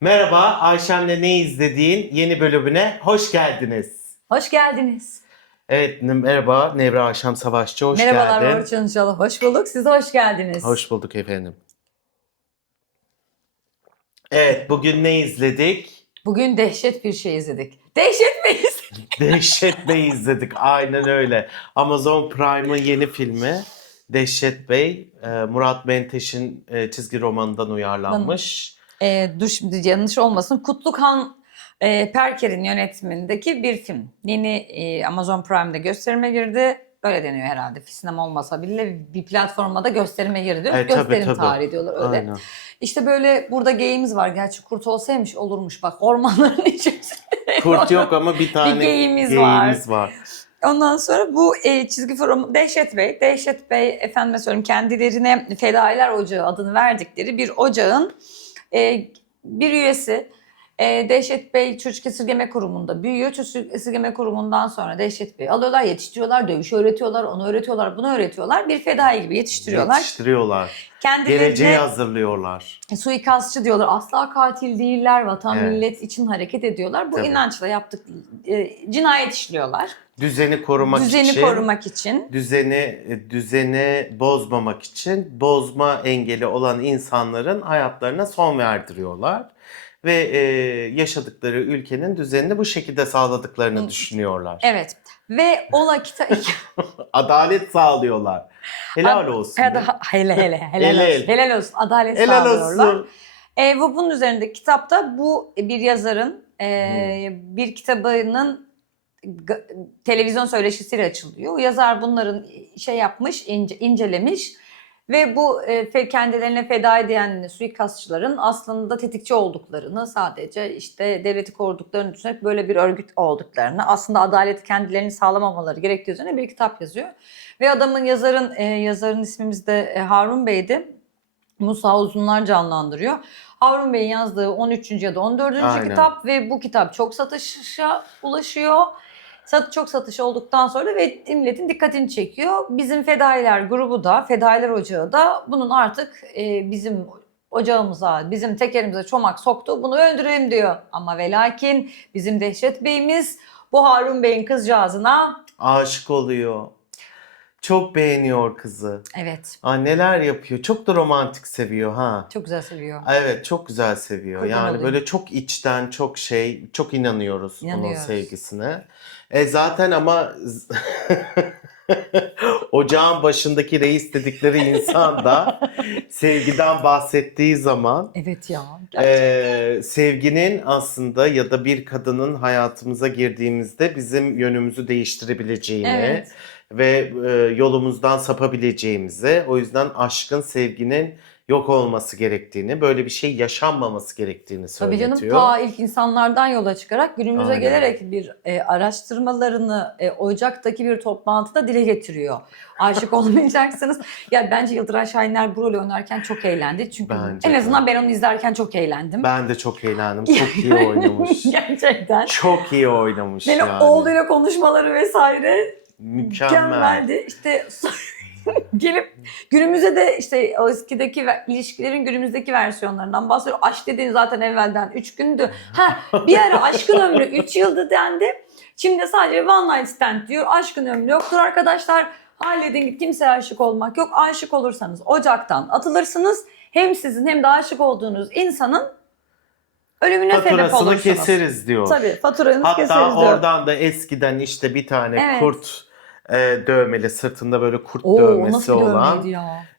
Merhaba, Ayşem'le ne izlediğin yeni bölümüne hoş geldiniz. Hoş geldiniz. Evet, merhaba Nevra Ayşem Savaşçı, hoş Merhabalar geldin. Orçun Çalı. Hoş bulduk. Siz hoş geldiniz. Hoş bulduk efendim. Evet, bugün ne izledik? Bugün dehşet bir şey izledik. Dehşet mi izledik? Dehşet Bey izledik, aynen öyle. Amazon Prime'ın yeni filmi Dehşet Bey, Murat Menteş'in çizgi romanından uyarlanmış. Ee, dur şimdi yanlış olmasın. Kutlukhan e, Perker'in yönetimindeki bir film. Yeni e, Amazon Prime'de gösterime girdi. Öyle deniyor herhalde. Sinema olmasa bile bir platformda da gösterime girdi. E, tabii, Gösterim tabii. tarihi diyorlar öyle. Aynen. İşte böyle burada geyimiz var. Gerçi kurt olsaymış olurmuş bak ormanların içerisinde. Kurt yok ama bir tane geyiğimiz geyiğimiz var. Ondan sonra bu e, çizgi film Dehşet Bey, Dehşet Bey efendime söyleyeyim kendilerine Fedailer Ocağı adını verdikleri bir ocağın e, bir üyesi. E, Dehşet Bey Çocuk Esirgeme Kurumu'nda büyüyor. Çocuk Esirgeme Kurumundan sonra Dehşet Bey alıyorlar, yetiştiriyorlar, dövüş öğretiyorlar, onu öğretiyorlar, bunu öğretiyorlar. Bir fedai gibi yetiştiriyorlar. Yetiştiriyorlar. Kendilerine Geleceği hazırlıyorlar. suikastçı diyorlar. Asla katil değiller. Vatan Evet. millet için hareket ediyorlar. Bu Tabii. inançla yaptık e, cinayet işliyorlar. Düzeni korumak Düzeni için. korumak için. düzeni düzeni bozmamak için bozma engeli olan insanların hayatlarına son verdiriyorlar ve e, yaşadıkları ülkenin düzenini bu şekilde sağladıklarını düşünüyorlar. Evet. Ve ola kitap... Adalet sağlıyorlar. Helal olsun. be. hele hele helal Helal. olsun. Helal olsun. Adalet Helal sağlıyorlar. olsun. E, ve bunun üzerinde kitapta bu bir yazarın e, Hmm. bir kitabının televizyon söyleşisiyle açılıyor. Yazar bunların şey yapmış, ince, incelemiş ve bu e, kendilerine feda eden suikastçıların aslında tetikçi olduklarını, sadece işte devleti koruduklarını düşünerek böyle bir örgüt olduklarını, aslında adaleti kendilerini sağlamamaları gerektiği üzerine bir kitap yazıyor. Ve adamın yazarın e, yazarın ismimiz de e, Harun Bey'di. Musa Uzunlar canlandırıyor. Harun Bey'in yazdığı 13. ya da 14. Aynen. kitap ve bu kitap çok satışa ulaşıyor. Sat, çok satış olduktan sonra ve milletin dikkatini çekiyor. Bizim Fedailer grubu da, Fedailer Ocağı da bunun artık e, bizim ocağımıza, bizim tekerimize çomak soktu. Bunu öldürelim diyor. Ama ve lakin bizim Dehşet Bey'imiz bu Harun Bey'in kızcağızına Aşık oluyor. Çok beğeniyor kızı. evet Aa, neler yapıyor. Çok da romantik seviyor ha. çok güzel seviyor. Evet çok güzel seviyor. Kurban yani olayım. böyle çok içten çok şey çok inanıyoruz, onun İnanıyoruz. sevgisine. E zaten ama ocağın başındaki reis dedikleri insan da sevgiden bahsettiği zaman Evet ya. e, sevginin aslında ya da bir kadının hayatımıza girdiğimizde bizim yönümüzü değiştirebileceğini Evet. ve e, yolumuzdan sapabileceğimizi, o yüzden aşkın, sevginin yok olması gerektiğini, böyle bir şey yaşanmaması gerektiğini Tabii söyletiyor. canım ta ilk insanlardan yola çıkarak günümüze Aynen. gelerek bir e, araştırmalarını e, Ocak'taki bir toplantıda dile getiriyor. Aşık olmayacaksınız. Ya bence Yıldıray Şahiner bu rolü oynarken çok eğlendi. Çünkü Bence en azından ben onu izlerken çok eğlendim. Ben de çok eğlendim. Çok iyi oynamış. Gerçekten. çok iyi oynamış Benim yani. oğluyla konuşmaları vesaire Mükemmel. mükemmeldi. İşte gelip günümüze de işte o eskideki ilişkilerin günümüzdeki versiyonlarından bahsediyor. Aşk dediğin zaten evvelden 3 gündü. Ha bir ara aşkın ömrü 3 yıldı dendi. Şimdi sadece one night stand diyor. Aşkın ömrü yoktur arkadaşlar. Halledin git kimseye aşık olmak yok. Aşık olursanız ocaktan atılırsınız. Hem sizin hem de aşık olduğunuz insanın ölümüne sebep Faturasını olursunuz. keseriz diyor. Tabii faturanızı keseriz Hatta diyor. oradan da eskiden işte bir tane Evet. kurt e, dövmeli, sırtında böyle kurt Oo, dövmesi olan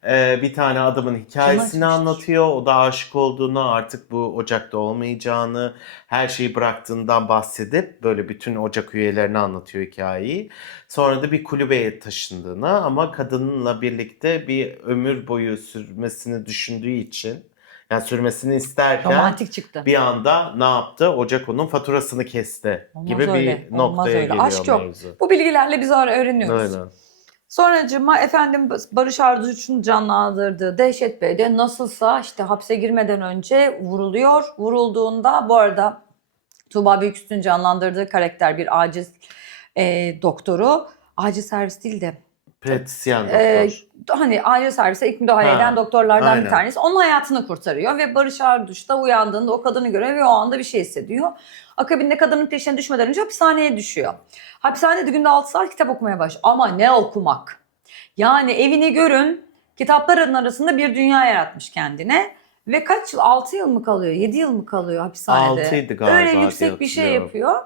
e, bir tane adamın hikayesini anlatıyor. O da aşık olduğunu, artık bu ocakta olmayacağını, her şeyi bıraktığından bahsedip böyle bütün ocak üyelerine anlatıyor hikayeyi. Sonra da bir kulübeye taşındığını ama kadınla birlikte bir ömür boyu sürmesini düşündüğü için yani sürmesini isterken Romantik çıktı. bir anda ne yaptı? Ocak onun faturasını kesti Olmaz gibi öyle, bir olmaz noktaya öyle. geliyor Aşk yok. mevzu. Bu bilgilerle biz ara öğreniyoruz. Aynen. Sonracıma efendim Barış Arduç'un canlandırdığı Dehşet Bey de nasılsa işte hapse girmeden önce vuruluyor. Vurulduğunda bu arada Tuğba Büyüküstün canlandırdığı karakter bir aciz e, doktoru. Acil servis değil de Pratisyen Ee, doktor. hani aile servise ilk müdahale Ha, eden doktorlardan aynen. bir tanesi. Onun hayatını kurtarıyor ve Barış Arduç da uyandığında o kadını görüyor ve o anda bir şey hissediyor. Akabinde kadının peşine düşmeden önce hapishaneye düşüyor. Hapishanede günde 6 saat kitap okumaya başlıyor. Ama ne okumak? Yani evini görün, kitapların arasında bir dünya yaratmış kendine. Ve kaç yıl? 6 yıl mı kalıyor? 7 yıl mı kalıyor hapishanede? Altıydı galiba Öyle yüksek bir şey yapıyor.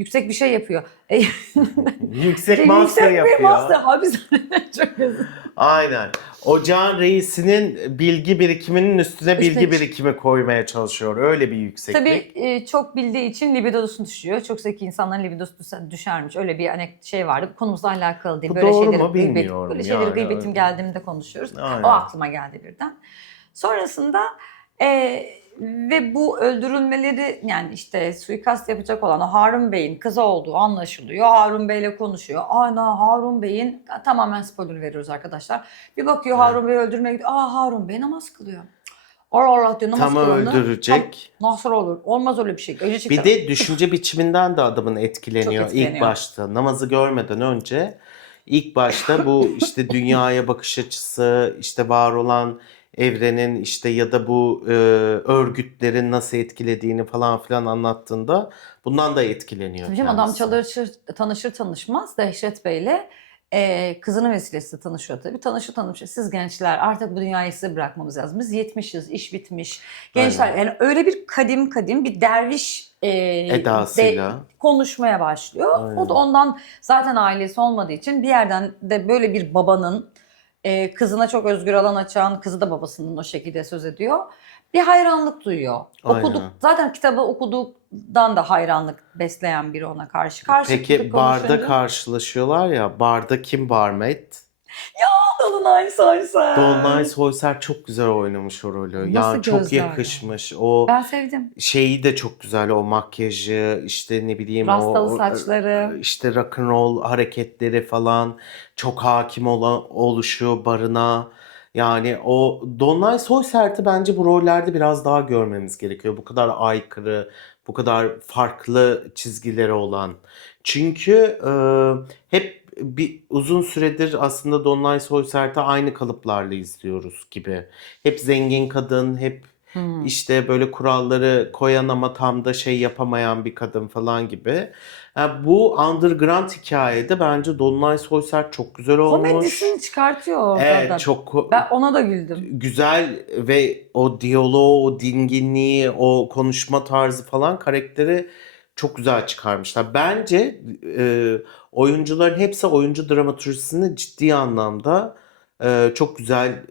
Yüksek bir şey yapıyor. E, Yüksek master yüksek bir yapıyor. master hapishanede çok özür Aynen. Ocağın reisinin bilgi birikiminin üstüne bilgi birikimi koymaya çalışıyor. Öyle bir yükseklik. Tabii e, çok bildiği için libidosu düşüyor. Çok zeki insanların libidosu düşer- düşermiş. Öyle bir hani şey vardı. Konumuzla alakalı değil. Bu Böyle doğru şeyleri mu gıybet- bilmiyorum Böyle şeyleri yani. gıybetim geldiğimde konuşuyoruz. Aynen. O aklıma geldi birden. Sonrasında e, ve bu öldürülmeleri yani işte suikast yapacak olan o Harun Bey'in kızı olduğu anlaşılıyor. Harun Bey'le konuşuyor. Ana Harun Bey'in tamamen spoiler veriyoruz arkadaşlar. Bir bakıyor Evet. Harun Bey'i öldürmeye gidiyor. Aa Harun Bey namaz kılıyor. Allah Allah diyor namaz Tam kılanı. öldürecek. Tam- Nasıl olur? Olmaz öyle bir şey. Bir çıkar. de düşünce biçiminden de adamın etkileniyor, etkileniyor. ilk başta. Namazı görmeden önce ilk başta bu işte dünyaya bakış açısı, işte var olan evrenin işte ya da bu e, örgütlerin nasıl etkilediğini falan filan anlattığında bundan da etkileniyor Tabii canım, adam çalışır, tanışır tanışmaz Dehşet Bey'le e, kızının vesilesiyle tanışıyor tabii. Tanışır tanışır. Siz gençler artık bu dünyayı size bırakmamız lazım. Biz 70'iz, iş bitmiş. Gençler Aynen. yani öyle bir kadim kadim bir derviş e, Edasıyla. de konuşmaya başlıyor. Aynen. O da ondan zaten ailesi olmadığı için bir yerden de böyle bir babanın e, kızına çok özgür alan açan, kızı da babasının o şekilde söz ediyor. Bir hayranlık duyuyor. Aynen. Okuduk zaten kitabı okuduğundan da hayranlık besleyen biri ona karşı. Karşılıklı Peki barda konuşunca- karşılaşıyorlar ya, barda kim barmaid? Dolunay Soysel. Dolunay Soyser çok güzel oynamış o rolü. Nasıl yani çok yakışmış. O Ben sevdim. şeyi de çok güzel o makyajı işte ne bileyim o Rastalı o- saçları. işte rock and roll hareketleri falan çok hakim olan oluşuyor barına. Yani o Dolunay Soysert'i bence bu rollerde biraz daha görmemiz gerekiyor. Bu kadar aykırı, bu kadar farklı çizgileri olan. Çünkü e, hep bir uzun süredir aslında Dolunay Soysert'i aynı kalıplarla izliyoruz gibi. Hep zengin kadın, hep Hmm. işte böyle kuralları koyan ama tam da şey yapamayan bir kadın falan gibi. Yani bu underground hikayede bence Dolunay Soysert çok güzel olmuş. Komedisini çıkartıyor orada Evet da. çok Ben ona da güldüm. güzel ve o diyaloğu, o dinginliği, o konuşma tarzı falan karakteri çok güzel çıkarmışlar. Bence e, oyuncuların hepsi oyuncu dramaturjisini ciddi anlamda e, çok güzel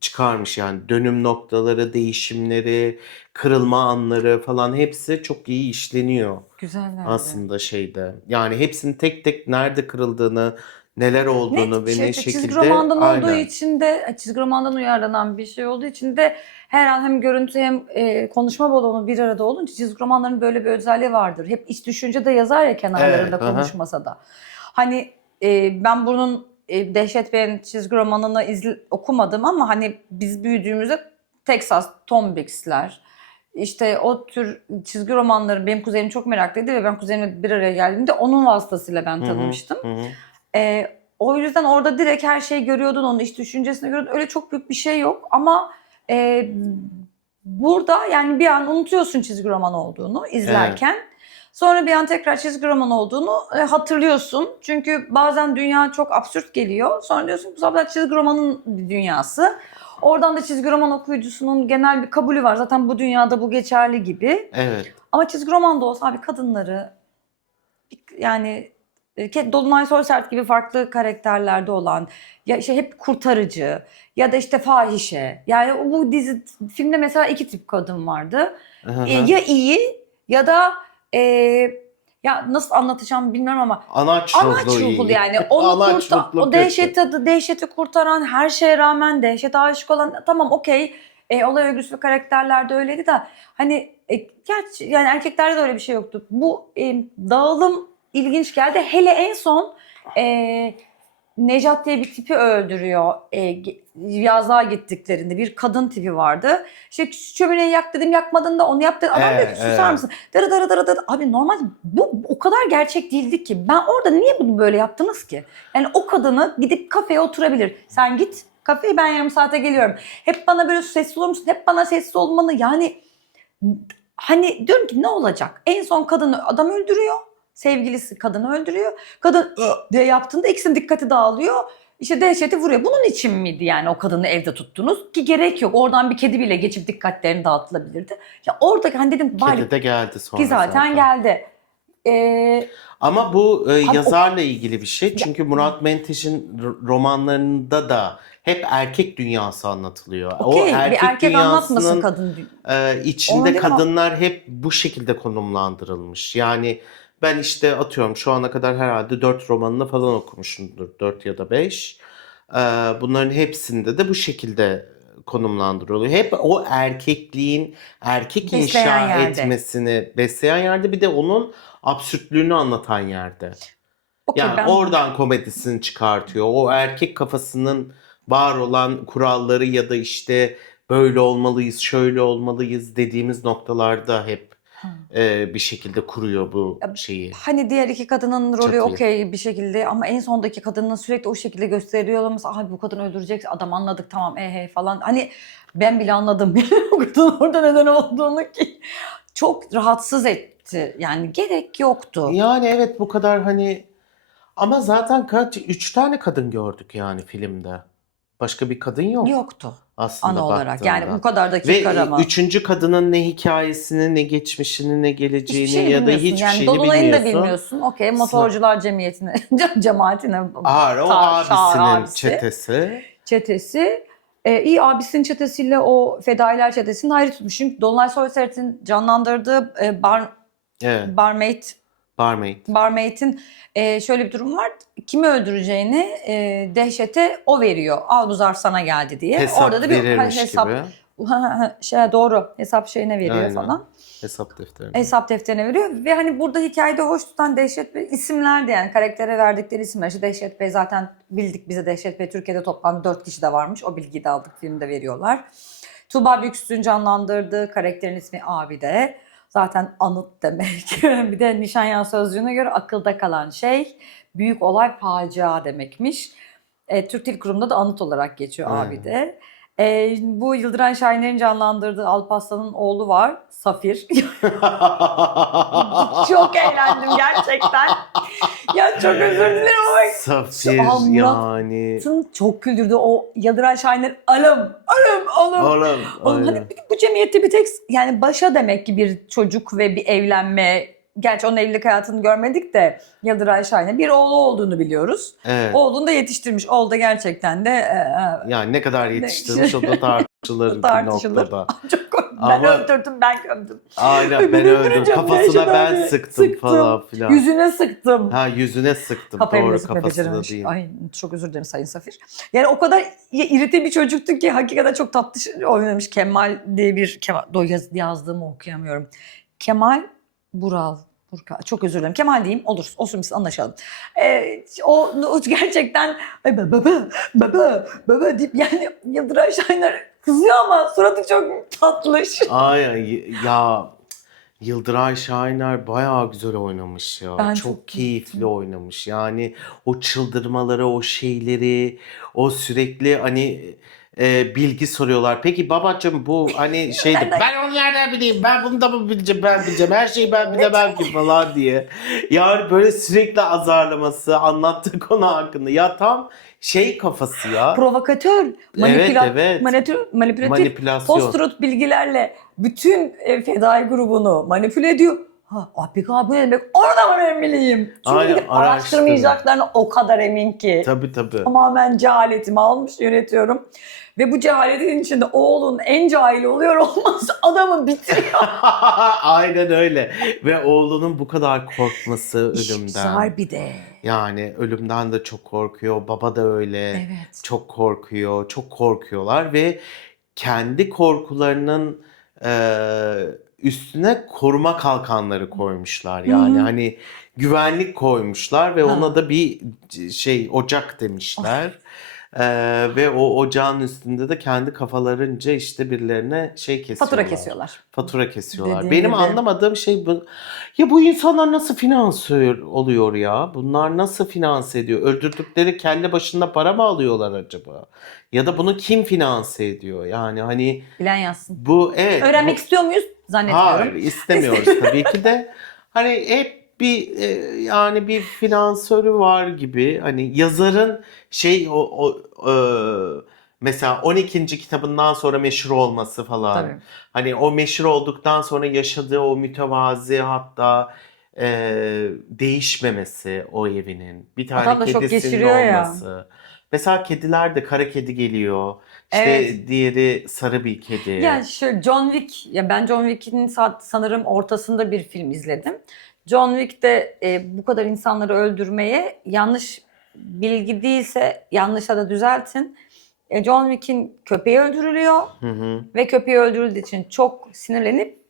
çıkarmış yani dönüm noktaları, değişimleri, kırılma anları falan hepsi çok iyi işleniyor Güzellerdi. aslında şeyde. Yani hepsinin tek tek nerede kırıldığını, neler olduğunu Net ve şey, ne çizgi şekilde romandan olduğu Aynen. için de çizgi romandan uyarlanan bir şey olduğu için de her an hem görüntü hem e, konuşma balonu bir arada olunca çizgi romanların böyle bir özelliği vardır. Hep iç düşünce de yazar ya kenarlarında Evet, aha. konuşmasa da. Hani e, ben bunun e, Dehşet Bey'in çizgi romanını izle, okumadım ama hani biz büyüdüğümüzde Texas Tom Mix'ler işte o tür çizgi romanları benim kuzenim çok meraklıydı ve ben kuzenimle bir araya geldiğimde onun vasıtasıyla ben Hı hı, tanımıştım. hı hı. Ee, o yüzden orada direkt her şeyi görüyordun, onun iç düşüncesini görüyordun. Öyle çok büyük bir şey yok ama e, burada yani bir an unutuyorsun çizgi roman olduğunu izlerken. Sonra bir an tekrar çizgi roman olduğunu e, hatırlıyorsun. Çünkü bazen dünya çok absürt geliyor. Sonra diyorsun bu zaten çizgi romanın dünyası. Oradan da çizgi roman okuyucusunun genel bir kabulü var. Zaten bu dünyada bu geçerli gibi. Evet. Ama çizgi roman da olsa abi kadınları yani e, Dolunay Soysert gibi farklı karakterlerde olan ya işte hep kurtarıcı ya da işte fahişe. Yani bu dizi filmde mesela iki tip kadın vardı. E, ya iyi ya da e, ya nasıl anlatacağım bilmiyorum ama Anaç anaç ruhlu yani. Onu Anaç kurta, o kötü. dehşeti, dehşeti kurtaran her şeye rağmen dehşete aşık olan tamam okey. E, olay örgüsü karakterlerde öyleydi de hani e, gerçi yani erkeklerde de öyle bir şey yoktu. Bu e, dağılım ilginç geldi. Hele en son e, Nejat diye bir tipi öldürüyor e, yazlığa gittiklerinde bir kadın tipi vardı. İşte şu çömleği yak dedim yakmadın da onu yap dedim. Adam dedi ki susar evet. mısın? Dara dara dara dara. Abi normal bu o kadar gerçek değildi ki. Ben orada niye bunu böyle yaptınız ki? Yani o kadını gidip kafeye oturabilir. Sen git kafeye ben yarım saate geliyorum. Hep bana böyle sessiz olur musun? Hep bana sessiz olmanı yani hani diyorum ki ne olacak? En son kadını adam öldürüyor. Sevgilisi kadını öldürüyor. Kadın diye yaptığında ikisinin dikkati dağılıyor. İşte dehşeti vuruyor. Bunun için miydi yani o kadını evde tuttunuz? Ki gerek yok. Oradan bir kedi bile geçip dikkatlerini dağıtılabilirdi. Ya orada hani dedim bari Kedi de geldi sonra ki zaten, geldi. Ee, Ama bu e, Abi o- yazarla ilgili bir şey. Çünkü Murat Menteş'in romanlarında da hep erkek dünyası anlatılıyor. okey bir erkek anlatmasın dünyasının, kadın. e, içinde kadınlar hep bu şekilde konumlandırılmış. Yani ben işte atıyorum şu ana kadar herhalde 4 romanını falan okumuşumdur. 4 ya da 5. bunların hepsinde de bu şekilde konumlandırılıyor. Hep o erkekliğin erkek Besleyen inşa yerde. etmesini besleyen yerde bir de onun absürtlüğünü anlatan yerde. Okey, Yani ben- oradan komedisini çıkartıyor. O erkek kafasının var olan kuralları ya da işte böyle olmalıyız, şöyle olmalıyız dediğimiz noktalarda hep e, bir şekilde kuruyor bu şeyi. Hani diğer iki kadının rolü iyi. okey bir şekilde ama en sondaki kadının sürekli o şekilde gösteriyor olması abi bu kadın öldürecek adam anladık tamam e he falan hani ben bile anladım o kadının orada neden olduğunu ki çok rahatsız etti yani gerek yoktu. Yani evet bu kadar hani ama zaten kaç üç tane kadın gördük yani filmde. Başka bir kadın yok Yoktu aslında ana olarak yani bu kadar Ve dakika arama. üçüncü kadının ne hikayesini, ne geçmişini, ne geleceğini Hiçbir şey ya da bilmiyorsun. hiçbir yani şeyini Dolunay'ını da bilmiyorsun. bilmiyorsun. Okey motorcular cemiyetine, cemaatine Ağır o Ta- Çağrı abisinin abisi. çetesi. çetesi. E, iyi abisinin çetesiyle o fedailer çetesini ayrı tutmuş. Çünkü Dolunay Soysert'in canlandırdığı e, bar, Evet. barmaid, Barmaid. barmaid'in e, şöyle bir durum var. Kimi öldüreceğini e, dehşete o veriyor. Zarf sana geldi diye. Hesap Orada da bir hesap gibi. şey doğru hesap şeyine veriyor Aynen. falan. Hesap defterine. hesap defterine veriyor ve hani burada hikayede hoş tutan Dehşet Bey isimler de yani karaktere verdikleri isimler. İşte Dehşet Bey zaten bildik bize Dehşet Bey Türkiye'de toplam 4 kişi de varmış. O bilgiyi de aldık filmde veriyorlar. Tuğba Büyüksüz'ün canlandırdığı karakterin ismi Abide. Zaten anıt demek. bir de Nişanyan sözcüğüne göre akılda kalan şey büyük olay facia demekmiş. E, Türk Dil Kurumu'nda da anıt olarak geçiyor Aynen. Abide. E, bu Yıldıray Şahiner'in canlandırdığı Alparslan'ın oğlu var. Safir. çok eğlendim gerçekten. ya çok özür dilerim ama Safir Aa, yani. Çok güldürdü o Yıldıray Şahiner alım alım alım. Oğlum aynen. hani bu cemiyette bir tek yani başa demek ki bir çocuk ve bir evlenme Gerçi onun evlilik hayatını görmedik de Yıldıray Şahin'e bir oğlu olduğunu biliyoruz. Evet. Oğlunu da yetiştirmiş. Oğlu da gerçekten de e, Yani ne kadar yetiştirmiş o da tartışılır bir tartışılır. noktada. çok komik. Ben Ama- öldürdüm ben gömdüm. Aynen ben öldüm. Kafasına ben sıktım, Sıktım. falan filan. Yüzüne sıktım. Ha yüzüne sıktım. Kafayı Doğru kafasına değil. Ay çok özür dilerim Sayın Safir. Yani o kadar irite bir çocuktu ki hakikaten çok tatlı oynamış. Kemal diye bir Kemal, yazdığımı okuyamıyorum. Kemal Bural. Burka, çok özür dilerim. Kemal diyeyim olur. Olsun biz anlaşalım. Ee, o, o gerçekten ay baba baba baba deyip yani Yıldıray Şahiner kızıyor ama suratı çok tatlış. Ay ya Yıldıray Şahiner bayağı güzel oynamış ya. Ben çok, çok keyifli oynamış. Yani o çıldırmaları, o şeyleri, o sürekli hani e, bilgi soruyorlar. Peki babacığım bu hani şeydi Ben ben onu nereden bileyim ben bunu da mı bileceğim ben bileceğim her şeyi ben bilemem ki falan diye. Yani böyle sürekli azarlaması anlattığı konu hakkında. Ya tam şey kafası ya. Provokatör, manipüla- evet. manipülatif, manipülatif Manipülasyon. post-truth bilgilerle bütün e, fedai grubunu manipüle ediyor. Ha, abi abi ne demek? Onu da mı ben bileyim? Çünkü Aynen, gidip araştırmayacaklarına o kadar emin ki. Tabii tabii. Tamamen cehaletimi almış yönetiyorum. Ve bu cehaletin içinde oğlun en cahil oluyor olması adamı bitiriyor. Aynen öyle. Ve oğlunun bu kadar korkması ölümden. Var bir de. Yani ölümden de çok korkuyor. Baba da öyle. Evet. Çok korkuyor. Çok korkuyorlar ve kendi korkularının e, üstüne koruma kalkanları koymuşlar. Yani Hı. hani güvenlik koymuşlar ve Ha. ona da bir şey ocak demişler. Ee, ve o ocağın üstünde de kendi kafalarınca işte birilerine şey kesiyorlar. Fatura kesiyorlar. Fatura kesiyorlar. Dediğin Benim gibi. anlamadığım şey bu. Ya bu insanlar nasıl finansör oluyor ya? Bunlar nasıl finanse ediyor? Öldürdükleri kelle başında para mı alıyorlar acaba? Ya da bunu kim finanse ediyor? Yani hani Bilen yazsın. bu evet. Öğrenmek bu- istiyor muyuz? Zannetmiyorum. Hayır istemiyoruz tabii ki de. Hani hep bir e, yani bir finansörü var gibi. Hani yazarın şey o, o e, mesela 12. kitabından sonra meşhur olması falan. Tabii. Hani o meşhur olduktan sonra yaşadığı o mütevazi hatta e, değişmemesi o evinin. Bir tane Adam da çok kedisinin geçiriyor ya. olması. Mesela kediler de kara kedi geliyor. İşte Evet. diğeri sarı bir kedi. Ya şu John Wick, ya ben John Wick'in sa- sanırım ortasında bir film izledim. John Wick'te e, bu kadar insanları öldürmeye yanlış bilgi değilse yanlışa da düzeltin. E, John Wick'in köpeği öldürülüyor Hı hı. ve köpeği öldürüldüğü için çok sinirlenip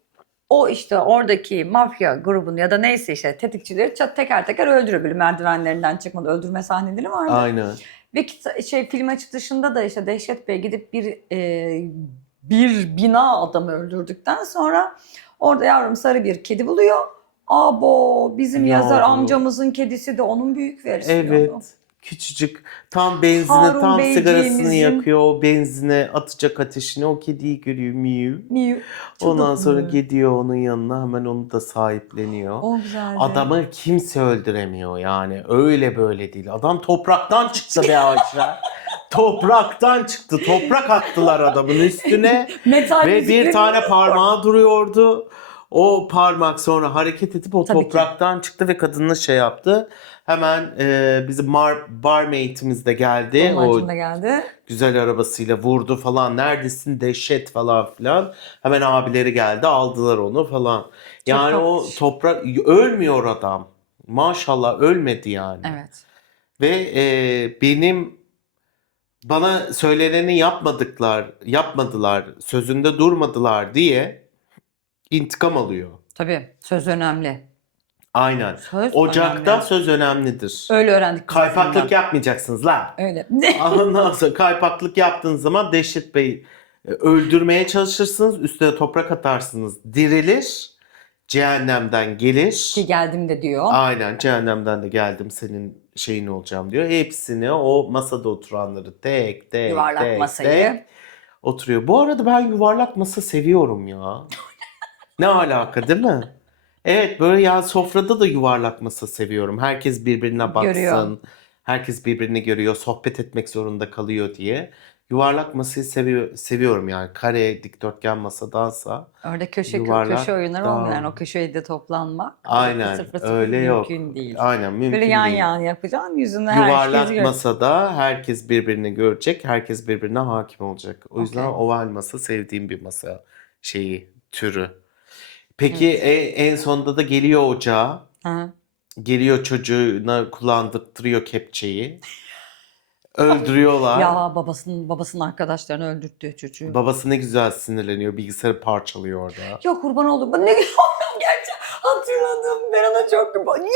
o işte oradaki mafya grubunu ya da neyse işte tetikçileri teker teker öldürüyor. Böyle merdivenlerinden çıkmadı öldürme sahneleri vardı. Aynen. Ve şey film açık dışında da işte Dehşet Bey gidip bir e, bir bina adamı öldürdükten sonra orada yavrum sarı bir kedi buluyor. Abo bizim yazar Yavrum. amcamızın kedisi de onun büyük versiyonu. Evet. Küçücük tam benzine Harun tam sigarasını Beyciğimizin- yakıyor. O benzine atacak ateşini o kediyi görüyor. Miu. Çok Ondan sonra gidiyor onun yanına hemen onu da sahipleniyor. O güzeldi. Adamı kimse öldüremiyor yani. Öyle böyle değil. Adam topraktan çıktı be ağaçlar. topraktan çıktı. Toprak attılar adamın üstüne. Metal Ve bir tane parmağı duruyordu. O parmak sonra hareket edip o Tabii ki. topraktan çıktı ve kadınla şey yaptı. Hemen e, bizim bar, barmaid'imiz de geldi. O Dolmacım da geldi. güzel arabasıyla vurdu falan. Neredesin dehşet falan filan. Hemen abileri geldi aldılar onu falan. Yani o tatlış. toprak ölmüyor adam. Maşallah ölmedi yani. Evet. Ve e, benim bana söyleneni yapmadıklar, yapmadılar, sözünde durmadılar diye intikam alıyor. Tabii söz önemli. Aynen. Söz Ocakta önemli. söz önemlidir. Öyle öğrendik. Kaypaklık filmden. yapmayacaksınız lan. Öyle. Ondan sonra kaypaklık yaptığınız zaman Dehşet Bey e, öldürmeye çalışırsınız. Üstüne toprak atarsınız. Dirilir. Cehennemden gelir. Ki geldim de diyor. Aynen cehennemden de geldim senin şeyin olacağım diyor. Hepsini o masada oturanları tek tek Yuvarlak tek masayı. tek oturuyor. Bu arada ben yuvarlak masa seviyorum ya. ne alaka değil mi? Evet böyle ya sofrada da yuvarlak masa seviyorum. Herkes birbirine baksın. Görüyor. Herkes birbirini görüyor. Sohbet etmek zorunda kalıyor diye. Yuvarlak masayı seviyor, seviyorum yani. Kare, dikdörtgen masadansa. Orada köşe Yuvarlak köşe oyunları daha- olmuyor. Yani o köşede toplanmak. Aynen, fısır fısır öyle yok. mümkün değil. Aynen mümkün Böyle yan değil. yan yapacaksın yüzünde herkes Yuvarlak görüyor. masada herkes birbirini görecek, herkes birbirine hakim olacak. O yüzden Okey. oval masa sevdiğim bir masa şeyi, türü. Peki e- en sonunda da geliyor ocağa, Hı. geliyor çocuğuna kullandırtırıyor kepçeyi. Öldürüyorlar. Ya babasının babasının arkadaşlarını öldürttüğü çocuğu. Babası ne güzel sinirleniyor, bilgisayarı parçalıyor orada. ya kurban oldum. Ben ne güzel gerçi hatırladım. Ben ona çok kurban.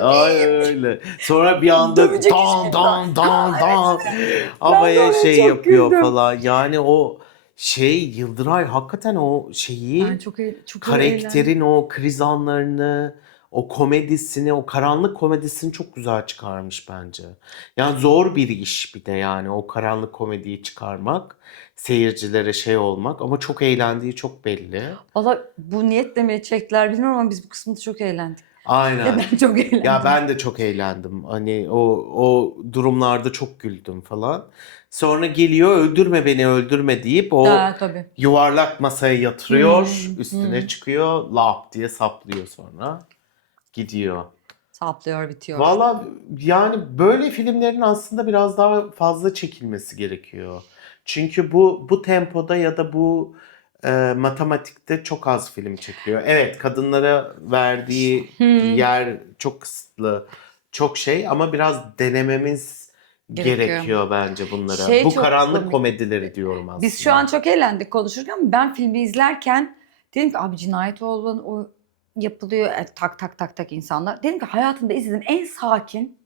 Ay öyle. Sonra bir anda Dövecek dan işte. dan dan dan de havaya şey çok yapıyor güldüm. falan. Yani o şey Yıldıray hakikaten o şeyi Ben çok iyi, çok karakterin o kriz anlarını, o komedisini, o karanlık komedisini çok güzel çıkarmış bence. Yani zor bir iş bir de yani o karanlık komediyi çıkarmak, seyircilere şey olmak ama çok eğlendiği çok belli. Valla bu niyetle mi çektiler bilmiyorum ama biz bu kısmında çok eğlendik. Aynen. Ve ben çok eğlendim. Ya ben de çok eğlendim. Hani o o durumlarda çok güldüm falan. Sonra geliyor öldürme beni öldürme deyip o Ha, tabii. yuvarlak masaya yatırıyor. Hmm, Üstüne hmm. çıkıyor. Lap diye saplıyor sonra. Gidiyor. Saplıyor bitiyor. Valla yani böyle filmlerin aslında biraz daha fazla çekilmesi gerekiyor. Çünkü bu bu tempoda ya da bu e, matematikte çok az film çekiliyor. Evet kadınlara verdiği Hmm. yer çok kısıtlı. Çok şey ama biraz denememiz Gerekiyor. gerekiyor, bence bunlara. Şey bu karanlık komik. komedileri diyorum aslında. Biz şu an çok eğlendik konuşurken ama ben filmi izlerken Dedim ki abi cinayet olan o yapılıyor e, tak tak tak tak insanlar. Dedim ki hayatımda izlediğim en sakin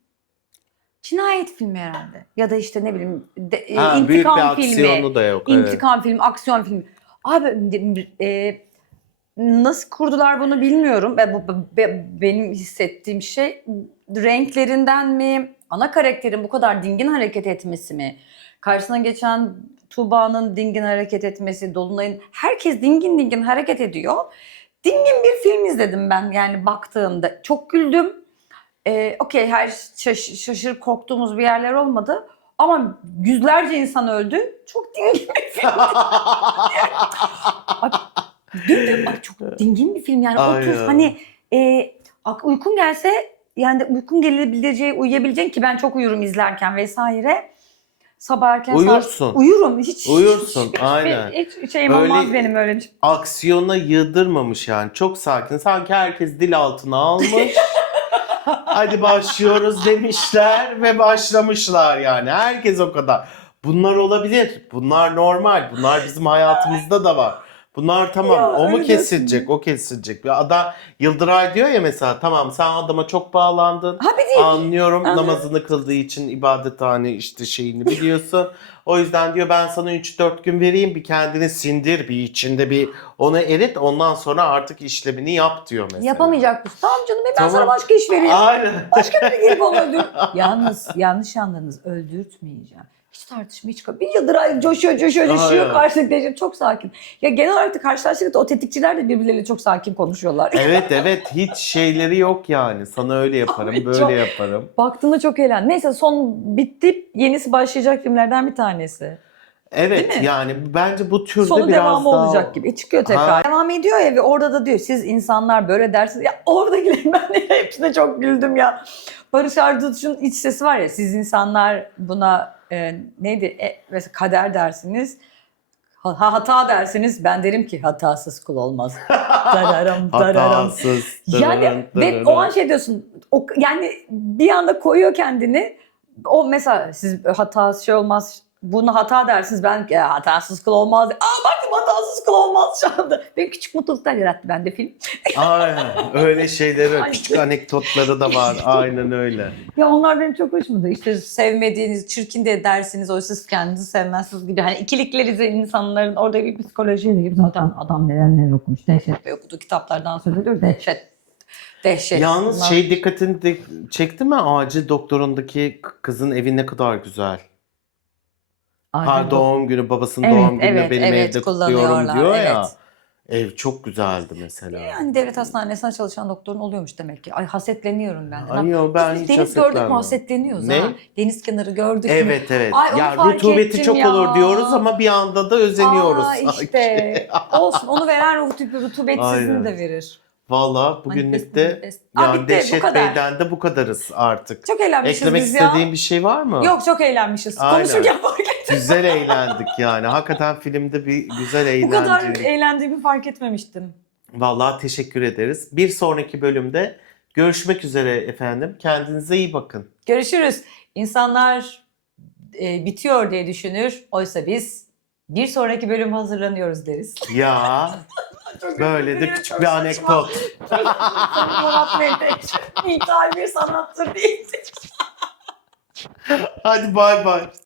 cinayet filmi herhalde. Ya da işte ne bileyim de, e, Ha, büyük intikam bir filmi. da yok. evet. İntikam filmi, aksiyon filmi. Abi e, nasıl kurdular bunu bilmiyorum. Ve bu be- benim hissettiğim şey renklerinden mi, ana karakterin bu kadar dingin hareket etmesi mi, karşısına geçen Tuğba'nın dingin hareket etmesi, Dolunay'ın herkes dingin dingin hareket ediyor. Dingin bir film izledim ben yani baktığımda. Çok güldüm. Ee, Okey her şaş- şaşırıp korktuğumuz bir yerler olmadı. Ama yüzlerce insan öldü. Çok dingin bir film. Güldüm. Ay çok dingin bir film yani. Otur Aynen. hani e, uykun gelse yani uykun gelebileceği, uyuyabileceğin ki ben çok uyurum izlerken vesaire. Sabah erken saat- Uyursun. Uyurum. Hiç, Uyursun, hiç, aynen. Hiç, hiç şeyim Böyle- olmaz benim öyle bir şey. Aksiyona yıldırmamış yani. Çok sakin. Sanki herkes dil altına almış. Hadi başlıyoruz demişler ve başlamışlar yani. Herkes o kadar. Bunlar olabilir. Bunlar normal. Bunlar bizim hayatımızda da var. Bunlar tamam. Ya, o mu kesilecek? O kesilecek. Bir adam Yıldıray diyor ya mesela tamam sen adama çok bağlandın. Ha bir. Anlıyorum Anlıyorum. namazını kıldığı için ibadethane işte şeyini biliyorsun. o yüzden diyor ben sana 3-4 gün vereyim bir kendini sindir bir içinde bir onu erit ondan sonra artık işlemini yap diyor mesela. Yapamayacak mısın? Tamam canım ben Tamam. sana başka iş vereyim. Aynen. Başka biri gelip onu öldür. Yalnız yanlış anladınız. Öldürtmeyeceğim. Hiç tartışma hiç Bir yıldır ay- coşuyor coşuyor coşuyor. Aynen. Karşılıklı çok sakin. Ya genel olarak karşılaştıkça o tetikçiler de birbirleriyle çok sakin konuşuyorlar. Evet evet hiç şeyleri yok yani. Sana öyle yaparım Abi böyle çok- yaparım. Baktığımda çok eğlen. Neyse son bitti. Yenisi başlayacak filmlerden bir tanesi. Evet yani bence bu türde Sonu biraz devamı daha... olacak gibi. Çıkıyor tekrar. Ha. Devam ediyor ya ve orada da diyor siz insanlar böyle dersiniz. Ya oradakilerin ben de hepsine çok güldüm ya. Barış Arduç'un iç sesi var ya siz insanlar buna e, neydi e, mesela kader dersiniz. Ha, ha- hata dersiniz ben derim ki hatasız kul olmaz. Dararam, dararam. Hatasız. Yani ve o an şey diyorsun. O, yani bir anda koyuyor kendini. O mesela siz hata şey olmaz. Bunu hata dersiniz. Ben ya, hatasız kul olmaz. Aa baktım hatasız kul olmaz şu anda. Benim küçük mutluluklar yarattı bende film. Aynen öyle şeyleri Ay. küçük anekdotları da var aynen öyle. Ya onlar benim çok hoşuma gidiyor. İşte sevmediğiniz, çirkin de dersiniz. Oysa siz kendinizi sevmezsiniz gibi. Hani ikilikleri insanların orada bir psikoloji gibi. Zaten adam neler neler okumuş. Dehşet okuduğu kitaplardan söz ediyor. Dehşet. Dehşet. Yalnız Bunlar- şey dikkatini de çekti mi acil doktorundaki kızın evi ne kadar güzel. Ay, Her doğum günü babasının Evet, doğum günü evet, benim evet, evde kutluyorum kullanıyorlar, diyor ya. evet. Ev çok güzeldi mesela. Yani devlet hastanesinde çalışan doktorun oluyormuş demek ki. Ay hasetleniyorum ben. Ay yo, ben hiç deniz gördük mü hasetlenmem. hasetleniyoruz Ne? ha. Deniz kenarı gördük mü? Evet evet. Ay, onu ya fark rutubeti ettim çok ya. olur diyoruz ama bir anda da özeniyoruz Aa, sanki. işte. Olsun onu veren rutubetsizini Aynen. de verir. Valla bugünlük de Manifest, manifest. Aa, yani bitti, bu Dehşet kadar. Bey'den de bu kadarız artık. Çok eğlenmişiz Eklemek biz ya. istediğin bir şey var mı? Yok çok eğlenmişiz. Aynen. Konuşurken fark ettim. Güzel eğlendik yani. Hakikaten filmde bir güzel Bu eğlendik. kadar eğlendiğimi fark etmemiştim. Vallahi teşekkür ederiz. Bir sonraki bölümde görüşmek üzere efendim. Kendinize iyi bakın. Görüşürüz. İnsanlar e, bitiyor diye düşünür. Oysa biz bir sonraki bölüm hazırlanıyoruz deriz. Ya böyle de küçük bir anekdot. Bey de ithal bir sanattır değil. Hadi bay bay.